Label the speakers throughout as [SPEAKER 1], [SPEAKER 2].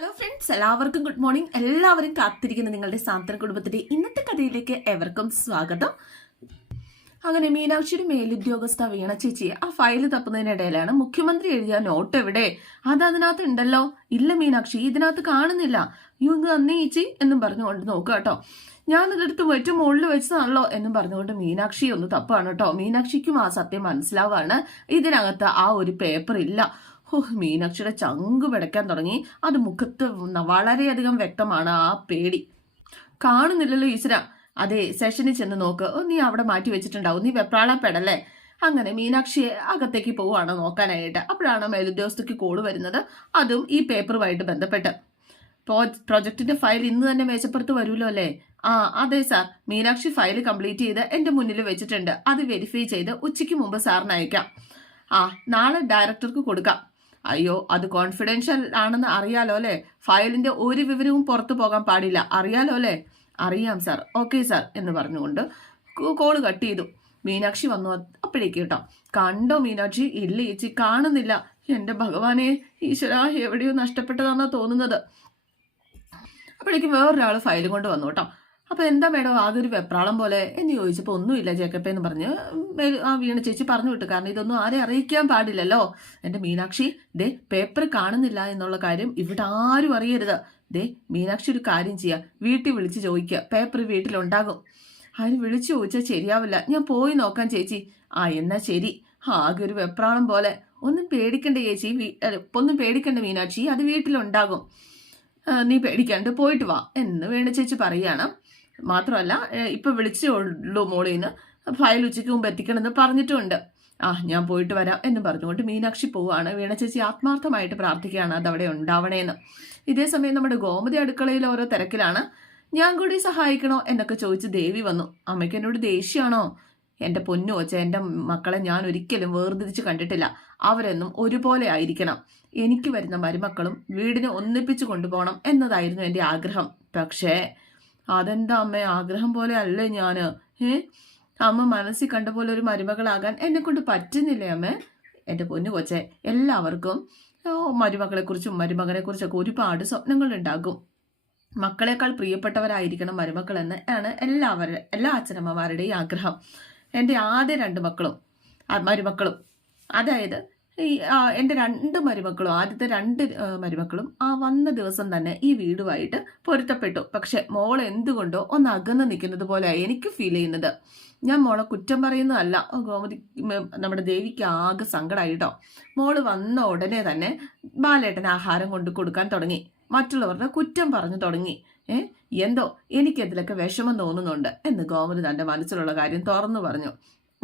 [SPEAKER 1] Hello friends എല്ലാവർക്കും good morning എല്ലാവരും കാത്തിരിക്കുന്ന നിങ്ങളുടെ സാന്ത്വന കുടുംബത്തിന്റെ ഇന്നത്തെ കഥയിലേക്ക് എവർക്കും സ്വാഗതം. അങ്ങനെ മീനാക്ഷിയുടെ മേലുദ്യോഗസ്ഥ വീണ ചേച്ചി ആ ഫയൽ തപ്പുന്നതിനിടയിലാണ് മുഖ്യമന്ത്രി എഴുതിയ നോട്ട് എവിടെ? അത് അതിനകത്ത് ഉണ്ടല്ലോ. ഇല്ല മീനാക്ഷി ഇതിനകത്ത് കാണുന്നില്ല. യു ഇങ്ങ് അന്നേ ചേച്ചി എന്നും പറഞ്ഞുകൊണ്ട് നോക്കുക കേട്ടോ. ഞാനതെടുത്ത് ഏറ്റവും മുകളിൽ വെച്ചതാണല്ലോ എന്നും പറഞ്ഞുകൊണ്ട് മീനാക്ഷി ഒന്ന് തപ്പാണ് കേട്ടോ. മീനാക്ഷിക്കും ആ സത്യം മനസ്സിലാവാണ്. ഇതിനകത്ത് ആ ഒരു പേപ്പർ ഇല്ല. ഓ മീനാക്ഷിയുടെ ചങ്ക് പിടയ്ക്കാൻ തുടങ്ങി. അത് മുഖത്ത് വളരെയധികം വ്യക്തമാണ് ആ പേടി. കാണുന്നില്ലല്ലോ ഈശ്വര. അതെ സെഷനിൽ ചെന്ന് നോക്ക്. നീ അവിടെ മാറ്റി വെച്ചിട്ടുണ്ടാവും. നീ വെപ്രാളപ്പെടല്ലേ? അങ്ങനെ മീനാക്ഷിയെ അകത്തേക്ക് പോവാണ് നോക്കാനായിട്ട്. അപ്പോഴാണ് മേലുദ്യോഗസ്ഥയ്ക്ക് കോൾ വരുന്നത്. അതും ഈ പേപ്പറുമായിട്ട് ബന്ധപ്പെട്ട്. പ്രോ- പ്രൊജക്ടിന്റെ ഫയൽ ഇന്ന് തന്നെ മേശപ്പുറത്ത് വരുമല്ലോ അല്ലേ? ആ അതെ സാർ. മീനാക്ഷി ഫയൽ കംപ്ലീറ്റ് ചെയ്ത് എന്റെ മുന്നിൽ വെച്ചിട്ടുണ്ട്. അത് വെരിഫൈ ചെയ്ത് ഉച്ചയ്ക്ക് മുമ്പ് സാറിന് അയക്കാം. ആ നാളെ ഡയറക്ടർക്ക് കൊടുക്കാം. അയ്യോ അത് കോൺഫിഡൻഷ്യൽ ആണെന്ന് അറിയാലോ അല്ലേ? ഫയലിന്റെ ഒരു വിവരവും പുറത്തു പോകാൻ പാടില്ല. അറിയാലോ അല്ലേ? അറിയാം സാർ ഓക്കെ സാർ എന്ന് പറഞ്ഞുകൊണ്ട് കോൾ കട്ട് ചെയ്തു. മീനാക്ഷി വന്നു അപ്പോഴേക്ക് കേട്ടോ. കണ്ടോ മീനാക്ഷി? ഇല്ല ചേച്ചി കാണുന്നില്ല. എന്റെ ഭഗവാനെ ഈശ്വര എവിടെയോ നഷ്ടപ്പെട്ടതാണെന്നാ തോന്നുന്നത്. അപ്പോഴേക്കും വേറൊരാൾ ഫയൽ കൊണ്ട് വന്നു കേട്ടോ. അപ്പൊ എന്താ മേഡം അതൊരു വെപ്രാളം പോലെ എന്ന് ചോദിച്ചപ്പോൾ ഒന്നുമില്ല ജേക്കപ്പേ എന്ന് പറഞ്ഞ് ആ വീണ ചേച്ചി പറഞ്ഞു വിട്ടു. കാരണം ഇതൊന്നും ആരെ അറിയിക്കാൻ പാടില്ലല്ലോ. എന്റെ മീനാക്ഷി ദേ പേപ്പർ കാണുന്നില്ല എന്നുള്ള കാര്യം ഇവിടെ ആരും അറിയരുത്. ദേ മീനാക്ഷി ഒരു കാര്യം ചെയ്യുക വീട്ടിൽ വിളിച്ച് ചോദിക്കുക. പേപ്പർ വീട്ടിലുണ്ടാകും. അതിന് വിളിച്ചു ചോദിച്ചാൽ ശരിയാവില്ല. ഞാൻ പോയി നോക്കാം ചേച്ചി. ആ എന്നാ ശരി. ആകെ ഒരു വെപ്രാളം പോലെ. ഒന്നും പേടിക്കണ്ട ചേച്ചി ഒന്നും പേടിക്കണ്ട മീനാക്ഷി. അത് വീട്ടിലുണ്ടാകും. നീ പേടിക്കാണ്ട് പോയിട്ട് വാ എന്ന് വേണ ചേച്ചി പറയാണ്. മാത്രമല്ല ഇപ്പം വിളിച്ചേ ഉള്ളൂ മോളീന്ന്. ഫയൽ ഉച്ചയ്ക്ക് മുമ്പ് എത്തിക്കണമെന്ന് പറഞ്ഞിട്ടുമുണ്ട് ആ ഞാൻ പോയിട്ട് വരാം എന്ന് പറഞ്ഞുകൊണ്ട് മീനാക്ഷി പോവാണ്. വീണ ചേച്ചി ആത്മാർത്ഥമായിട്ട് പ്രാർത്ഥിക്കുകയാണ് അതവിടെ ഉണ്ടാവണേന്ന്. ഇതേ സമയം നമ്മുടെ ഗോമതി അടുക്കളയിൽ ഓരോ തിരക്കിലാണ്. ഞാൻ കൂടി സഹായിക്കണോ എന്നൊക്കെ ചോദിച്ച് ദേവി വന്നു. അമ്മയ്ക്ക് എന്നോട് ദേഷ്യമാണോ? എന്റെ പൊന്നു വെച്ച എന്റെ മക്കളെ ഞാൻ ഒരിക്കലും വേർതിരിച്ച് കണ്ടിട്ടില്ല. അവരെന്നും ഒരുപോലെ ആയിരിക്കണം. എനിക്ക് വരുന്ന മരുമക്കളും വീടിനെ ഒന്നിപ്പിച്ചു കൊണ്ടുപോകണം എന്നതായിരുന്നു എന്റെ ആഗ്രഹം. പക്ഷേ അതെന്താ അമ്മ? ആഗ്രഹം പോലെ അല്ലേ ഞാൻ? ഏ? അമ്മ മനസ്സിൽ കണ്ട പോലെ ഒരു മരുമകളാകാൻ എന്നെ കൊണ്ട് പറ്റുന്നില്ലേ അമ്മ? എന്റെ പൊന്നു കൊച്ചെ എല്ലാവർക്കും മരുമകളെക്കുറിച്ചും മരുമകനെക്കുറിച്ചൊക്കെ ഒരുപാട് സ്വപ്നങ്ങൾ ഉണ്ടാകും മക്കളെക്കാൾ പ്രിയപ്പെട്ടവരായിരിക്കണം മരുമക്കൾ എന്ന് ആണ് എല്ലാവരുടെ എല്ലാ അച്ഛനമ്മമാരുടെയും ആഗ്രഹം. എന്റെ ആദ്യ രണ്ട് മക്കളും മരുമക്കളും. അതായത് ഈ എന്റെ രണ്ട് മരുമക്കളും ആദ്യത്തെ രണ്ട് മരുമക്കളും ആ വന്ന ദിവസം തന്നെ ഈ വീടുമായിട്ട് പൊരുത്തപ്പെട്ടു. പക്ഷെ മോൾ എന്തുകൊണ്ടോ ഒന്ന് അകന്ന് നിൽക്കുന്നത് പോലെ എനിക്ക് ഫീൽ ചെയ്യുന്നത്. ഞാൻ മോളെ കുറ്റം പറയുന്നതല്ല. ഗോമതി നമ്മുടെ ദേവിക്ക് ആകെ സങ്കടമായിട്ടോ മോൾ വന്ന ഉടനെ തന്നെ ബാലേട്ടൻ ആഹാരം കൊണ്ട് കൊടുക്കാൻ തുടങ്ങി. മറ്റുള്ളവരുടെ കുറ്റം പറഞ്ഞു തുടങ്ങി. ഏ എന്തോ എനിക്കതിലൊക്കെ വിഷമം തോന്നുന്നുണ്ട് എന്ന് ഗോമതി തന്റെ മനസ്സിലുള്ള കാര്യം തുറന്നു പറഞ്ഞു.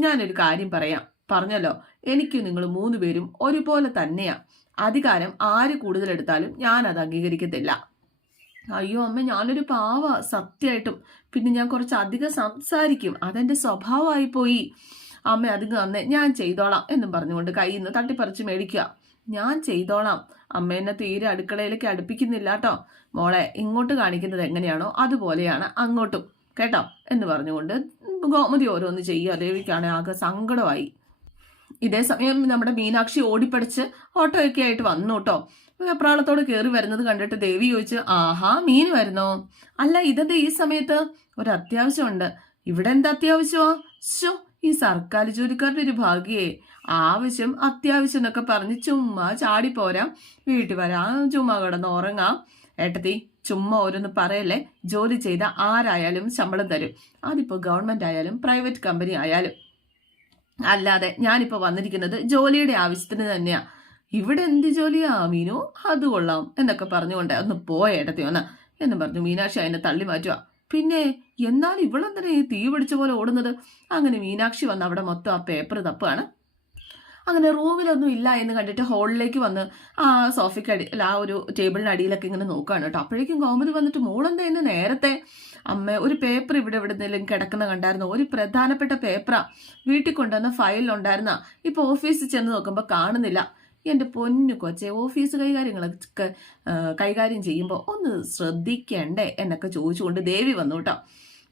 [SPEAKER 1] ഞാനൊരു കാര്യം പറയാം. പറഞ്ഞല്ലോ എനിക്ക് നിങ്ങൾ മൂന്ന് പേരും ഒരുപോലെ തന്നെയാ. അധികാരം ആര് കൂടുതലെടുത്താലും ഞാൻ അത് അംഗീകരിക്കത്തില്ല. അയ്യോ അമ്മ ഞാനൊരു പാവ സത്യമായിട്ടും പിന്നെ ഞാൻ കുറച്ച് അധികം സംസാരിക്കും. അതെന്റെ സ്വഭാവമായി പോയി. അമ്മ അധികം തന്നെ ഞാൻ ചെയ്തോളാം എന്നും പറഞ്ഞുകൊണ്ട് കയ്യിൽ നിന്ന് തട്ടിപ്പറിച്ച് മേടിക്കുക. ഞാൻ ചെയ്തോളാം. അമ്മ എന്നെ തീരെ അടുക്കളയിലേക്ക് അടുപ്പിക്കുന്നില്ല കേട്ടോ. മോളെ ഇങ്ങോട്ട് കാണിക്കുന്നത് എങ്ങനെയാണോ അതുപോലെയാണ് അങ്ങോട്ടും. കേട്ടോ? എന്ന് പറഞ്ഞുകൊണ്ട് ഗോമതി ഓരോന്ന് ചെയ്യുക. ദേവിക്കാണെങ്കിൽ ആകെ സങ്കടമായി. ഇതേ സമയം നമ്മുടെ മീനാക്ഷി ഓടിപ്പടിച്ച് ഓട്ടോയൊക്കെ ആയിട്ട് വന്നു കേട്ടോ. വെപ്രാളത്തോട് കയറി വരുന്നത് കണ്ടിട്ട് ദേവി ചോദിച്ചു ആഹാ മീൻ വരുന്നോ? അല്ല ഇതെന്താ ഈ സമയത്ത്? ഒരു അത്യാവശ്യമുണ്ട്. ഇവിടെ എന്താ അത്യാവശ്യമോ? ശോ ഈ സർക്കാർ ജോലിക്കാരുടെ ഒരു ഭാഗ്യേ. ആവശ്യം അത്യാവശ്യം എന്നൊക്കെ പറഞ്ഞ് ചുമ്മാ ചാടിപ്പോരാം. വീട്ടിൽ വരാ ചുമ്മാ കിടന്ന് ഉറങ്ങാം. ഏട്ടത്തി ചുമ്മാ ഓരോന്ന് പറയല്ലേ? ജോലി ചെയ്ത ആരായാലും ശമ്പളം തരും. അതിപ്പോ ഗവൺമെന്റ് ആയാലും പ്രൈവറ്റ് കമ്പനി ആയാലും. അല്ലാതെ ഞാനിപ്പോ വന്നിരിക്കുന്നത് ജോലിയുടെ ആവശ്യത്തിന് തന്നെയാ. ഇവിടെ എന്ത് ജോലിയാ മീനു? അത് കൊള്ളാം എന്നൊക്കെ പറഞ്ഞുകൊണ്ട് ഒന്ന് പോയേട്ടത്തി ഒന്ന് എന്ന് പറഞ്ഞു. മീനാക്ഷി അതിനെ തള്ളി മാറ്റുക പിന്നെ എന്നാൽ ഇവളെന്തിനാ ഈ തീ പിടിച്ച പോലെ ഓടുന്നത്? അങ്ങനെ മീനാക്ഷി വന്ന് അവിടെ മൊത്തം ആ പേപ്പർ തപ്പാണ് അങ്ങനെ റൂമിലൊന്നും ഇല്ല എന്ന് കണ്ടിട്ട് ഹോളിലേക്ക് വന്ന് ആ സോഫയ്ക്ക് അടി അല്ല ആ ഒരു ടേബിളിന് അടിയിലൊക്കെ ഇങ്ങനെ നോക്കുകയാണ് കേട്ടോ. അപ്പോഴേക്കും കോമതി വന്നിട്ട് മോളെന്താ ഇന്ന് നേരത്തെ? അമ്മ ഒരു പേപ്പർ ഇവിടെ ഇവിടെ നിന്നെങ്കിലും കിടക്കുന്ന കണ്ടായിരുന്നു? ഒരു പ്രധാനപ്പെട്ട പേപ്പറാ വീട്ടിൽ കൊണ്ടുവന്ന ഫയലിലുണ്ടായിരുന്ന ഇപ്പൊ ഓഫീസിൽ ചെന്ന് നോക്കുമ്പോൾ കാണുന്നില്ല. എന്റെ പൊന്നു കൊച്ചെ ഓഫീസ് കൈകാര്യങ്ങളൊക്കെ കൈകാര്യം ചെയ്യുമ്പോൾ ഒന്ന് ശ്രദ്ധിക്കണ്ടേ എന്നൊക്കെ ചോദിച്ചുകൊണ്ട് ദേവി വന്നു കേട്ടോ.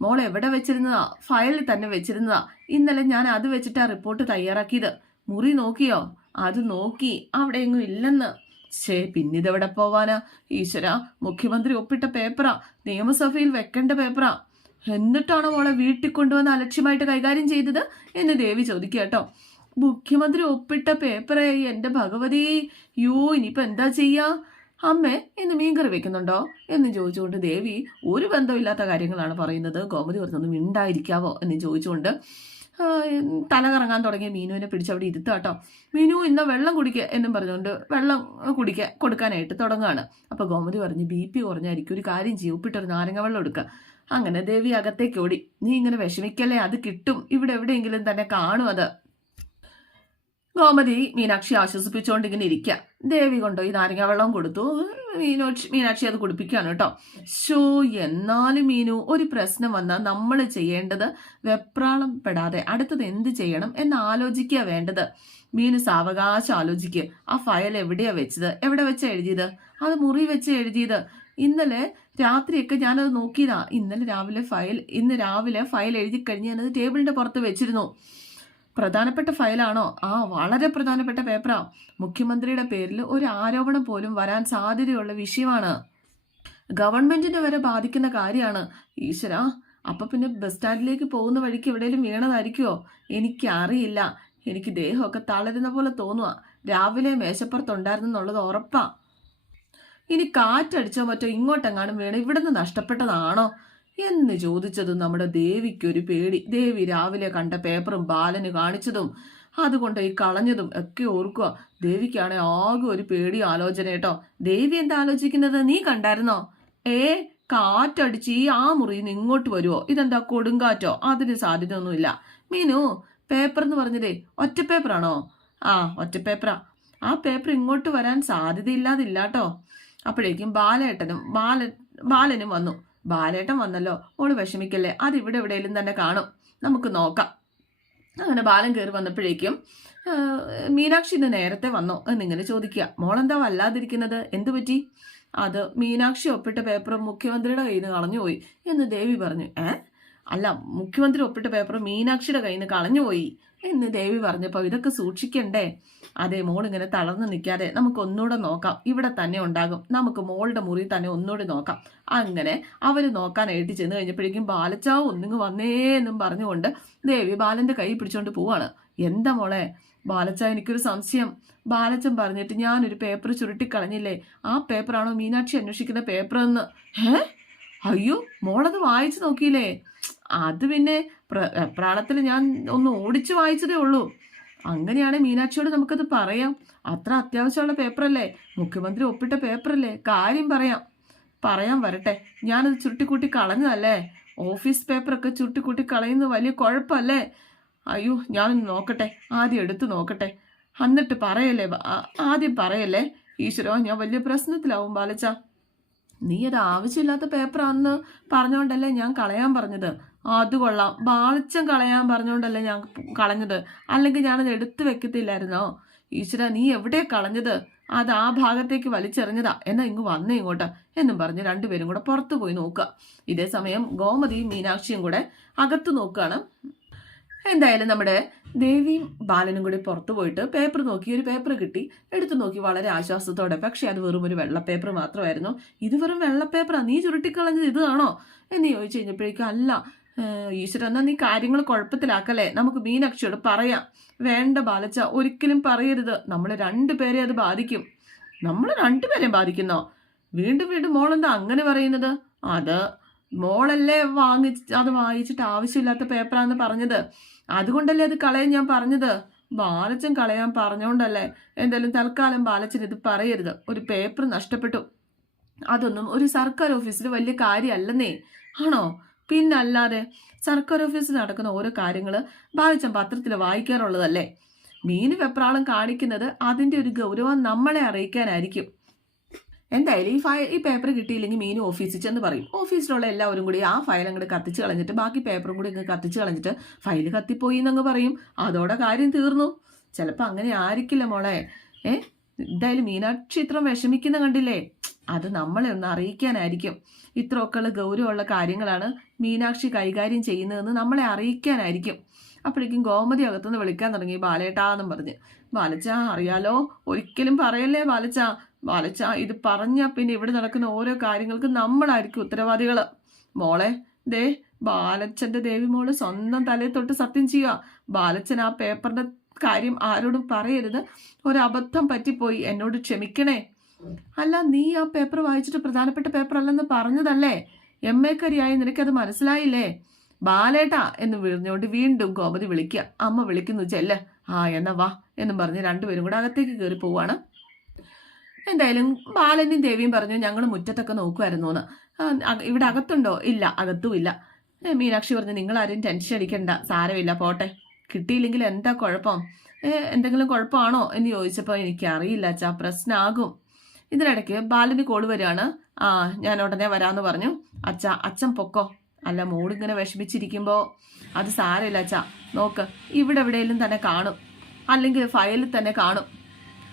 [SPEAKER 1] മോൾ എവിടെ വെച്ചിരുന്നതാ? ഫയലിൽ തന്നെ വെച്ചിരുന്നതാ. ഇന്നലെ ഞാൻ അത് വെച്ചിട്ട് ആ റിപ്പോർട്ട് തയ്യാറാക്കിയത്. മുറി നോക്കിയോ? അത് നോക്കി അവിടെ എങ്ങും ഇല്ലെന്ന്. ഛേ പിന്നിതെവിടെ പോവാനാ? ഈശ്വര മുഖ്യമന്ത്രി ഒപ്പിട്ട പേപ്പറാ നിയമസഭയിൽ വെക്കേണ്ട പേപ്പറാ. എന്നിട്ടാണോ മോളെ വീട്ടിൽ കൊണ്ടുവന്ന് അലക്ഷ്യമായിട്ട് കൈകാര്യം ചെയ്തത്? എന്ന് ദേവി ചോദിക്കുക കേട്ടോ. മുഖ്യമന്ത്രി ഒപ്പിട്ട പേപ്പറേ എന്റെ ഭഗവതി. യോ ഇനിയിപ്പോൾ എന്താ ചെയ്യാ? അമ്മേ ഇന്ന് മീൻകറി വെക്കുന്നുണ്ടോ? എന്ന് ചോദിച്ചുകൊണ്ട് ദേവി ഒരു ബന്ധമില്ലാത്ത കാര്യങ്ങളാണ് പറയുന്നത്. ഗോമതി പറഞ്ഞൊന്നും ഉണ്ടായിരിക്കാവോ എന്ന് ചോദിച്ചുകൊണ്ട് തല കറങ്ങാൻ തുടങ്ങിയ മീനുവിനെ പിടിച്ച് അവിടെ ഇരുത്തുക കേട്ടോ. മീനു ഇന്ന് വെള്ളം കുടിക്കുക എന്നും പറഞ്ഞുകൊണ്ട് വെള്ളം കുടിക്കുക കൊടുക്കാനായിട്ട് തുടങ്ങുകയാണ് അപ്പോൾ ഗോമതി പറഞ്ഞ് ബി പി കുറഞ്ഞായിരിക്കും ഒരു കാര്യം ചെയ്യും ഉപ്പിട്ടൊരു നാരങ്ങ വെള്ളം എടുക്കുക അങ്ങനെ ദേവി അകത്തേക്ക് ഓടി. നീ ഇങ്ങനെ വിഷമിക്കല്ലേ? അത് കിട്ടും. ഇവിടെ എവിടെയെങ്കിലും തന്നെ കാണും അത്. ഗോമതി മീനാക്ഷി ആശ്വസിപ്പിച്ചുകൊണ്ട് ഇങ്ങനെ ഇരിക്കുക ദേവി കൊണ്ടുപോയി നാരങ്ങ വെള്ളം കൊടുത്തു. മീനോക്ഷി മീനാക്ഷി അത് കുടിപ്പിക്കുകയാണ് കേട്ടോ. ഷോ എന്നാലും മീനു ഒരു പ്രശ്നം വന്നാൽ നമ്മൾ ചെയ്യേണ്ടത് വെപ്രാളം പെടാതെ അടുത്തത് എന്ത് ചെയ്യണം എന്ന് ആലോചിക്കുക വേണ്ടത്. മീനു സാവകാശം ആലോചിക്കുക ആ ഫയൽ എവിടെയാ വെച്ചത്? എവിടെ വെച്ച എഴുതിയത്? അത് മുറി വെച്ച് എഴുതിയത്? ഇന്നലെ രാത്രിയൊക്കെ ഞാനത് നോക്കിയതാ. ഇന്നലെ രാവിലെ ഫയൽ ഇന്ന് രാവിലെ ഫയൽ എഴുതി കഴിഞ്ഞ് ഞാനത് ടേബിളിന്റെ പുറത്ത് വെച്ചിരുന്നു. പ്രധാനപ്പെട്ട ഫയലാണോ? ആ വളരെ പ്രധാനപ്പെട്ട പേപ്പറാ. മുഖ്യമന്ത്രിയുടെ പേരിൽ ഒരു ആരോപണം പോലും വരാൻ സാധ്യതയുള്ള വിഷയമാണ്. ഗവൺമെന്റിനെ വരെ ബാധിക്കുന്ന കാര്യമാണ്. ഈശ്വര അപ്പൊ പിന്നെ ബസ് സ്റ്റാൻഡിലേക്ക് പോകുന്ന വഴിക്ക് എവിടെയെങ്കിലും വീണതായിരിക്കുമോ എനിക്കറിയില്ല. എനിക്ക് ദേഹമൊക്കെ തളരുന്ന പോലെ തോന്നുക രാവിലെ മേശപ്പുറത്തുണ്ടായിരുന്നെന്നുള്ളത് ഉറപ്പാ. ഇനി കാറ്റടിച്ചോ മറ്റോ ഇങ്ങോട്ടെങ്ങാനും വീണ് ഇവിടുന്ന് നഷ്ടപ്പെട്ടതാണോ? എന്ന് ചോദിച്ചതും നമ്മുടെ ദേവിക്കൊരു പേടി. ദേവി രാവിലെ കണ്ട പേപ്പറും ബാലന് കാണിച്ചതും അതുകൊണ്ട് ഈ കളഞ്ഞതും ഒക്കെ ഓർക്കുക. ദേവിക്കാണെ ആകെ ഒരു പേടി ആലോചന കേട്ടോ. ദേവി എന്താ ആലോചിക്കുന്നത്? നീ കണ്ടായിരുന്നോ? ഏ കാറ്റടിച്ച് ഈ ആ മുറിയിൽ നിന്ന് ഇങ്ങോട്ട് വരുമോ ഇതെന്താ കൊടുങ്കാറ്റോ? അതിന് സാധ്യത ഒന്നുമില്ല മീനു പേപ്പർ എന്ന് പറഞ്ഞതേ ഒറ്റ പേപ്പറാണോ ആ ഒറ്റ പേപ്പറാ. ആ പേപ്പർ ഇങ്ങോട്ട് വരാൻ സാധ്യതയില്ലാതില്ല കേട്ടോ. അപ്പോഴേക്കും ബാലേട്ടനും ബാല ബാലനും വന്നു. ബാലേട്ടൻ വന്നല്ലോ. മോൾ വിഷമിക്കല്ലേ? അത് ഇവിടെ എവിടെയെങ്കിലും തന്നെ കാണും. നമുക്ക് നോക്കാം. അങ്ങനെ ബാലൻ കയറി വന്നപ്പോഴേക്കും മീനാക്ഷി ഇന്ന് നേരത്തെ വന്നോ? എന്നിങ്ങനെ ചോദിക്കുക. മോളെന്താ വല്ലാതിരിക്കുന്നത്? എന്തു പറ്റി? അത് മീനാക്ഷി ഒപ്പിട്ട പേപ്പർ മുഖ്യമന്ത്രിയുടെ കയ്യിൽ നിന്ന് കളഞ്ഞുപോയി എന്ന് ദേവി പറഞ്ഞു. ഏ? അല്ല മുഖ്യമന്ത്രി ഒപ്പിട്ട പേപ്പർ മീനാക്ഷിയുടെ കയ്യിൽ നിന്ന് കളഞ്ഞുപോയി. എന്ന് ദേവി പറഞ്ഞപ്പോൾ ഇതൊക്കെ സൂക്ഷിക്കണ്ടേ? അതെ മോൾ ഇങ്ങനെ തളർന്നു നിൽക്കാതെ നമുക്ക് ഒന്നുകൂടെ നോക്കാം. ഇവിടെ തന്നെ ഉണ്ടാകും. നമുക്ക് മോളുടെ മുറി തന്നെ ഒന്നുകൂടി നോക്കാം. അങ്ങനെ അവർ നോക്കാനായിട്ട് ചെന്ന് കഴിഞ്ഞപ്പോഴേക്കും ബാലച്ചാവ് ഒന്നിങ്ങ് വന്നേ എന്നും പറഞ്ഞുകൊണ്ട് ദേവി ബാലന്റെ കൈ പിടിച്ചുകൊണ്ട് പോവാണ്. എന്താ മോളെ? ബാലച്ച എനിക്കൊരു സംശയം. ബാലച്ചൻ പറഞ്ഞിട്ട് ഞാനൊരു പേപ്പർ ചുരുട്ടിക്കളഞ്ഞില്ലേ? ആ പേപ്പറാണോ മീനാക്ഷി അന്വേഷിക്കുന്ന പേപ്പർ എന്ന്? ഏ അയ്യോ മോളത് വായിച്ചു നോക്കിയില്ലേ? അത് പിന്നെ പ്രാളത്തിൽ ഞാൻ ഒന്ന് ഓടിച്ചു വായിച്ചതേ ഉള്ളൂ. അങ്ങനെയാണ് മീനാക്ഷിയോട് നമുക്കത് പറയാം. അത്ര അത്യാവശ്യമുള്ള പേപ്പറല്ലേ? മുഖ്യമന്ത്രി ഒപ്പിട്ട പേപ്പറല്ലേ? കാര്യം പറയാം. പറയാൻ വരട്ടെ. ഞാനത് ചുരുട്ടിക്കൂട്ടി കളഞ്ഞതല്ലേ? ഓഫീസ് പേപ്പറൊക്കെ ചുരുട്ടിക്കൂട്ടി കളയുന്നത് വലിയ കുഴപ്പമല്ലേ? അയ്യോ ഞാനൊന്ന് നോക്കട്ടെ. ആദ്യം എടുത്തു നോക്കട്ടെ. എന്നിട്ട് പറയല്ലേ? ആദ്യം പറയല്ലേ? ഈശ്വരോ ഞാൻ വലിയ പ്രശ്നത്തിലാവും ബാലച്ച. നീ അത് ആവശ്യമില്ലാത്ത പേപ്പറാണെന്ന് പറഞ്ഞോണ്ടല്ലേ ഞാൻ കളയാൻ പറഞ്ഞത്? അത് കൊള്ളാം. ബാളിച്ചം കളയാൻ പറഞ്ഞുകൊണ്ടല്ലേ ഞാൻ കളഞ്ഞത്? അല്ലെങ്കിൽ ഞാനത് എടുത്തു വെക്കത്തില്ലായിരുന്നോ? ഈശ്വര നീ എവിടെ കളഞ്ഞത്? അത് ആ ഭാഗത്തേക്ക് വലിച്ചെറിഞ്ഞതാ. എന്നാ ഇങ്ങ് വന്നേ ഇങ്ങോട്ട്. എന്നും പറഞ്ഞ് രണ്ടുപേരും കൂടെ പുറത്തു പോയി നോക്കുക. ഇതേ സമയം ഗോമതിയും മീനാക്ഷിയും കൂടെ അകത്ത് നോക്കുകയാണ്. എന്തായാലും നമ്മുടെ ദേവിയും ബാലനും കൂടി പുറത്തു പോയിട്ട് പേപ്പർ നോക്കി ഒരു പേപ്പർ കിട്ടി. എടുത്തു നോക്കി വളരെ ആശ്വാസത്തോടെ. പക്ഷേ അത് വെറും ഒരു വെള്ള പേപ്പർ മാത്രമായിരുന്നു. ഇത് വെറും വെള്ള പേപ്പറാ. നീ ചുരുട്ടിക്കളഞ്ഞത് ഇതാണോ? എന്ന് ചോദിച്ചു കഴിഞ്ഞപ്പോഴേക്കും അല്ല. ഈശ്വര എന്നാൽ നീ കാര്യങ്ങൾ കുഴപ്പത്തിലാക്കല്ലേ? നമുക്ക് മീനാക്ഷിയോട് പറയാം. വേണ്ട ബാലച്ച ഒരിക്കലും പറയരുത്. നമ്മൾ രണ്ടുപേരെ അത് ബാധിക്കും. നമ്മൾ രണ്ടുപേരെയും ബാധിക്കുന്നോ? വീണ്ടും വീണ്ടും മോളെന്താ അങ്ങനെ പറയുന്നത്? അത് മോളല്ലേ വാങ്ങി അത് വായിച്ചിട്ട് ആവശ്യമില്ലാത്ത പേപ്പറാന്ന് പറഞ്ഞത്. അതുകൊണ്ടല്ലേ അത് കളയാൻ ഞാൻ പറഞ്ഞത്? ബാലച്ചൻ കളയാൻ പറഞ്ഞോണ്ടല്ലേ. എന്തായാലും തൽക്കാലം ബാലച്ചൻ ഇത് പറയരുത്. ഒരു പേപ്പർ നഷ്ടപ്പെട്ടു. അതൊന്നും ഒരു സർക്കാർ ഓഫീസിൽ വലിയ കാര്യമല്ലെന്നേ. ആണോ? പിന്നല്ലാതെ സർക്കാർ ഓഫീസിൽ നടക്കുന്ന ഓരോ കാര്യങ്ങൾ ഭാവിച്ച പത്രത്തിൽ വായിക്കാറുള്ളതല്ലേ? മീന് വെപ്രാളം കാണിക്കുന്നത് അതിന്റെ ഒരു ഗൗരവം നമ്മളെ അറിയിക്കാനായിരിക്കും. എന്തായാലും ഈ ഫയൽ ഈ പേപ്പർ കിട്ടിയില്ലെങ്കിൽ മീൻ ഓഫീസിൽ ചെന്ന് പറയും. ഓഫീസിലുള്ള എല്ലാവരും കൂടി ആ ഫയൽ അങ്ങോട്ട് കത്തിച്ച് കളഞ്ഞിട്ട് ബാക്കി പേപ്പറും കൂടി ഇങ്ങ് കത്തിച്ച് കളഞ്ഞിട്ട് ഫയൽ കത്തിപ്പോയി എന്നങ്ങ് പറയും. അതോടെ കാര്യം തീർന്നു. ചിലപ്പോൾ അങ്ങനെ ആയിരിക്കില്ല മോളെ. ഏ? എന്തായാലും മീനാക്ഷി ഇത്ര വിഷമിക്കുന്ന കണ്ടില്ലേ? അത് നമ്മളെ ഒന്ന് അറിയിക്കാനായിരിക്കും. ഇത്രയൊക്കെയുള്ള ഗൗരവമുള്ള കാര്യങ്ങളാണ് മീനാക്ഷി കൈകാര്യം ചെയ്യുന്നതെന്ന് നമ്മളെ അറിയിക്കാനായിരിക്കും. അപ്പോഴേക്കും ഗോമതി അകത്തുനിന്ന് വിളിക്കാൻ തുടങ്ങി ബാലേട്ടാന്നും പറഞ്ഞ്. ബാലച്ച അറിയാലോ? ഒരിക്കലും പറയല്ലേ ബാലച്ച? ബാലച്ച ഇത് പറഞ്ഞാൽ പിന്നെ ഇവിടെ നടക്കുന്ന ഓരോ കാര്യങ്ങൾക്കും നമ്മളായിരിക്കും ഉത്തരവാദികൾ മോളെ ദേ ബാലച്ചന്റെ ദേവി മോൾ സ്വന്തം തലയിൽ തൊട്ട് സത്യം ചെയ്യുക ബാലച്ചൻ ആ പേപ്പറിന്റെ കാര്യം ആരോടും പറയരുത്. ഒരബദ്ധം പറ്റിപ്പോയി. എന്നോട് ക്ഷമിക്കണേ. അല്ല നീ ആ പേപ്പർ വായിച്ചിട്ട് പ്രധാനപ്പെട്ട പേപ്പർ അല്ലെന്ന് പറഞ്ഞതല്ലേ? എം എ കരിയായി നിനക്കത് മനസ്സിലായില്ലേ? ബാലേട്ടാ എന്ന് വിളിഞ്ഞുകൊണ്ട് വീണ്ടും ഗോപതി വിളിക്കുക അമ്മ വിളിക്കുന്നു ചെല്ല്. ആ എന്നാ വാ എന്നും പറഞ്ഞ് രണ്ടുപേരും കൂടെ അകത്തേക്ക് കയറി പോവാണ്. എന്തായാലും ബാലനും ദേവിയും പറഞ്ഞു ഞങ്ങൾ മുറ്റത്തൊക്കെ നോക്കുമായിരുന്നു എന്ന് ഇവിടെ അകത്തുണ്ടോ? ഇല്ല അകത്തും ഇല്ല. മീനാക്ഷി പറഞ്ഞു നിങ്ങൾ ആരും ടെൻഷൻ അടിക്കണ്ട സാരമില്ല പോട്ടെ. കിട്ടിയില്ലെങ്കിൽ എന്താ കുഴപ്പം? എന്തെങ്കിലും കുഴപ്പമാണോ എന്ന് ചോദിച്ചപ്പോൾ എനിക്കറിയില്ല അച്ഛാ പ്രശ്നമാകും ഇതിനിടയ്ക്ക് ബാലന് കോൾ വരികയാണ്. ആ ഞാൻ ഉടനെ വരാമെന്ന് പറഞ്ഞു. അച്ഛ അച്ഛൻ പൊക്കോ? അല്ല മോളിങ്ങനെ വിഷമിച്ചിരിക്കുമ്പോൾ അത് സാരമില്ല അച്ഛ. നോക്ക് ഇവിടെ എവിടെയെങ്കിലും തന്നെ കാണും. അല്ലെങ്കിൽ ഫയലിൽ തന്നെ കാണും.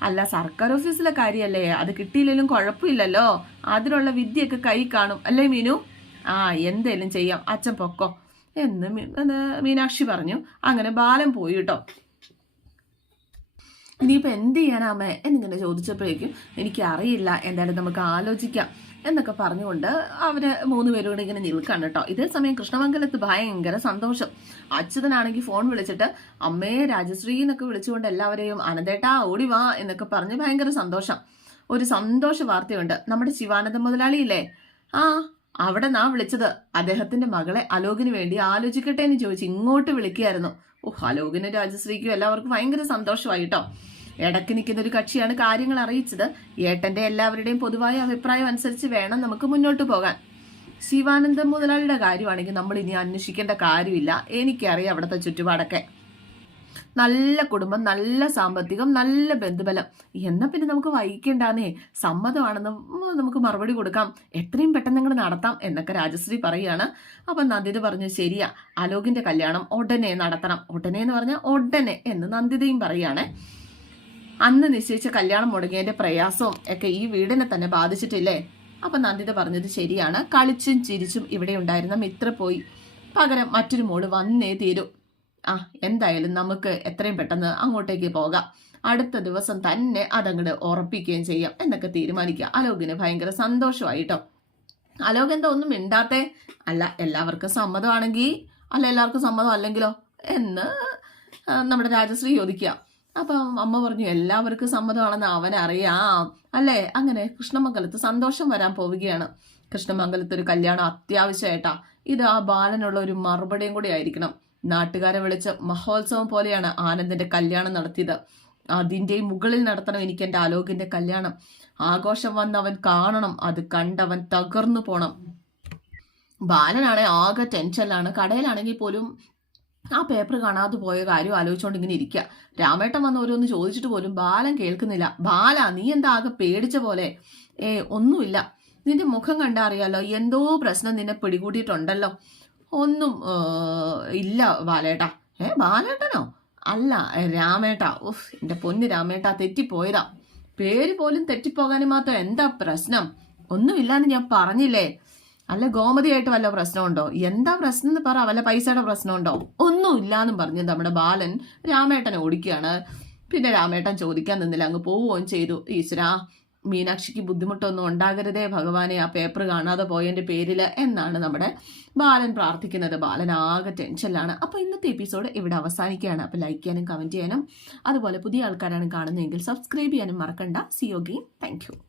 [SPEAKER 1] അല്ല സർക്കാർ ഓഫീസിലെ കാര്യമല്ലേ അത് കിട്ടിയില്ലെങ്കിലും കുഴപ്പമില്ലല്ലോ. അതിനുള്ള വിദ്യയൊക്കെ കൈ കാണും. അല്ലേ മീനു? ആ എന്തേലും ചെയ്യാം. അച്ഛൻ പൊക്കോ? എന്ന് മീനാക്ഷി പറഞ്ഞു. അങ്ങനെ ബാലൻ പോയി കേട്ടോ. ഇനിയിപ്പോൾ എന്ത് ചെയ്യാനാമേ എന്നിങ്ങനെ ചോദിച്ചപ്പോഴേക്കും എനിക്കറിയില്ല എന്തായാലും നമുക്ക് ആലോചിക്കാം എന്നൊക്കെ പറഞ്ഞുകൊണ്ട് അവർ മൂന്ന് പേരും കൂടെ ഇങ്ങനെ നിൽക്കാണ് കേട്ടോ. ഇതേ സമയം കൃഷ്ണമംഗലത്ത് ഭയങ്കര സന്തോഷം. അച്യുതനാണെങ്കിൽ ഫോൺ വിളിച്ചിട്ട് അമ്മയെ രാജശ്രീ എന്നൊക്കെ വിളിച്ചുകൊണ്ട് എല്ലാവരെയും അനന്തേട്ടാ ഓടി വാ എന്നൊക്കെ പറഞ്ഞ് ഭയങ്കര സന്തോഷം. ഒരു സന്തോഷ വാർത്തയുണ്ട്. നമ്മുടെ ശിവാനന്ദ മുതലാളിയില്ലേ? ആ അവിടെ നാ വിളിച്ചത് അദ്ദേഹത്തിന്റെ മകളെ അലോകിന് വേണ്ടി ആലോചിക്കട്ടെ എന്ന് ചോദിച്ച് ഇങ്ങോട്ട് വിളിക്കുകയായിരുന്നു. ഓഹ് അലോകിനും രാജശ്രീക്കും എല്ലാവർക്കും ഭയങ്കര സന്തോഷമായി കേട്ടോ ഇടയ്ക്ക് നിൽക്കുന്ന ഒരു കക്ഷിയാണ് കാര്യങ്ങൾ അറിയിച്ചത്. ഏട്ടന്റെ എല്ലാവരുടെയും പൊതുവായ അഭിപ്രായം അനുസരിച്ച് വേണം നമുക്ക് മുന്നോട്ട് പോകാൻ. ശിവാനന്ദ മുതലാളിയുടെ കാര്യമാണെങ്കിൽ നമ്മൾ ഇനി അന്വേഷിക്കേണ്ട കാര്യമില്ല. എനിക്കറിയാം അവിടുത്തെ ചുറ്റുപാടൊക്കെ. നല്ല കുടുംബം നല്ല സാമ്പത്തികം നല്ല ബന്ധുബലം. എന്നാൽ പിന്നെ നമുക്ക് വൈകിക്കണ്ടാന്നേ? സമ്മതമാണെന്ന് നമുക്ക് മറുപടി കൊടുക്കാം. എത്രയും പെട്ടെന്ന് അങ്ങോട്ട് നടത്താം എന്നൊക്കെ രാജശ്രീ പറയുകയാണ്. അപ്പൊ നന്ദിത പറഞ്ഞു ശരിയാ. അലോകിന്റെ കല്യാണം ഉടനെ നടത്തണം. ഉടനെ എന്ന് പറഞ്ഞാൽ ഉടനെ എന്ന് നന്ദിതയും പറയുകയാണ്. അന്ന് നിശ്ചയിച്ച കല്യാണം മുടങ്ങിയതിന്റെ പ്രയാസവും ഒക്കെ ഈ വീടിനെ തന്നെ ബാധിച്ചിട്ടില്ലേ? അപ്പൊ നന്ദിത പറഞ്ഞത് ശരിയാണ്. കളിച്ചും ചിരിച്ചും ഇവിടെ ഉണ്ടായിരുന്ന മിത്ര പോയി. പകരം മറ്റൊരു മോൾ വന്നേ തീരൂ. ആ എന്തായാലും നമുക്ക് എത്രയും പെട്ടെന്ന് അങ്ങോട്ടേക്ക് പോകാം. അടുത്ത ദിവസം തന്നെ അതങ്ങോട്ട് ഉറപ്പിക്കുകയും ചെയ്യാം എന്നൊക്കെ തീരുമാനിക്കുക. അലോകിന് ഭയങ്കര സന്തോഷമായിട്ടോ? അലോക് എന്താ ഒന്നും മിണ്ടാത്തേ? അല്ല എല്ലാവർക്കും സമ്മതമാണെങ്കിൽ അല്ല എല്ലാവർക്കും സമ്മതം അല്ലെങ്കിലോ എന്ന് നമ്മുടെ രാജശ്രീ ചോദിക്കുക. അപ്പം അമ്മ പറഞ്ഞു എല്ലാവർക്കും സമ്മതമാണെന്ന് അവനറിയാം. അല്ലേ? അങ്ങനെ കൃഷ്ണമംഗലത്ത് സന്തോഷം വരാൻ പോവുകയാണ്. കൃഷ്ണമംഗലത്ത് ഒരു കല്യാണം അത്യാവശ്യമായിട്ടാ. ഇത് ആ ബാലനുള്ള ഒരു മറുപടിയും കൂടി ആയിരിക്കണം. നാട്ടുകാരെ വിളിച്ച് മഹോത്സവം പോലെയാണ് ആനന്ദിന്റെ കല്യാണം നടത്തിയത്. അതിന്റെ മുകളിൽ നടത്തണം എനിക്ക് എന്റെ ആലോകിന്റെ കല്യാണം. ആഘോഷം വന്ന് അവൻ കാണണം അത് കണ്ടവൻ തകർന്നു പോണം. ബാലനാണെ ആകെ ടെൻഷനിലാണ് കടയിലാണെങ്കിൽ പോലും ആ പേപ്പർ കാണാതെ പോയ കാര്യം ആലോചിച്ചുകൊണ്ട് ഇങ്ങനെ ഇരിക്കുക രാമേട്ടൻ വന്ന് ഓരോന്ന് ചോദിച്ചിട്ട് പോലും ബാലൻ കേൾക്കുന്നില്ല. ബാല നീ എന്താ ആകെ പേടിച്ച പോലെ? ഏ ഒന്നുമില്ല. നിന്റെ മുഖം കണ്ടാ അറിയാലോ എന്തോ പ്രശ്നം നിന്നെ പിടികൂടിയിട്ടുണ്ടല്ലോ. ഒന്നും ഇല്ല ബാലേട്ടാ. ഏ ബാലേട്ടനോ? അല്ല രാമേട്ട. ഉഫ് എന്റെ പൊന്ന് രാമേട്ട തെറ്റിപ്പോയതാ. പേര് പോലും തെറ്റിപ്പോകാനും മാത്രം എന്താ പ്രശ്നം? ഒന്നുമില്ലാന്ന് ഞാൻ പറഞ്ഞില്ലേ? അല്ല ഗോമതിയായിട്ട് വല്ല പ്രശ്നമുണ്ടോ? എന്താ പ്രശ്നം എന്ന് പറ വല്ല പൈസയുടെ പ്രശ്നമുണ്ടോ? ഒന്നുമില്ലാന്നും പറഞ്ഞ് നമ്മുടെ ബാലൻ രാമേട്ടനെ ഓടിക്കുകയാണ്. പിന്നെ രാമേട്ടൻ ചോദിക്കാൻ നിന്നില്ല അങ്ങ് പോവുകയും ചെയ്തു. ഈശ്വര മീനാക്ഷിക്ക് ബുദ്ധിമുട്ടൊന്നും ഉണ്ടാകരുതേ. ഭഗവാനെ ആ പേപ്പർ കാണാതെ പോയതിന്റെ പേരിൽ എന്നാണ് നമ്മുടെ ബാലൻ പ്രാർത്ഥിക്കുന്നത്. ബാലൻ ആകെ ടെൻഷനിലാണ്. അപ്പോൾ ഇന്നത്തെ എപ്പിസോഡ് ഇവിടെ അവസാനിക്കുകയാണ്. അപ്പോൾ ലൈക്ക് ചെയ്യാനും കമന്റ് ചെയ്യാനും അതുപോലെ പുതിയ ആൾക്കാരാണ് കാണുന്നതെങ്കിൽ സബ്സ്ക്രൈബ് ചെയ്യാനും മറക്കണ്ട. സിയോഗയും താങ്ക് യു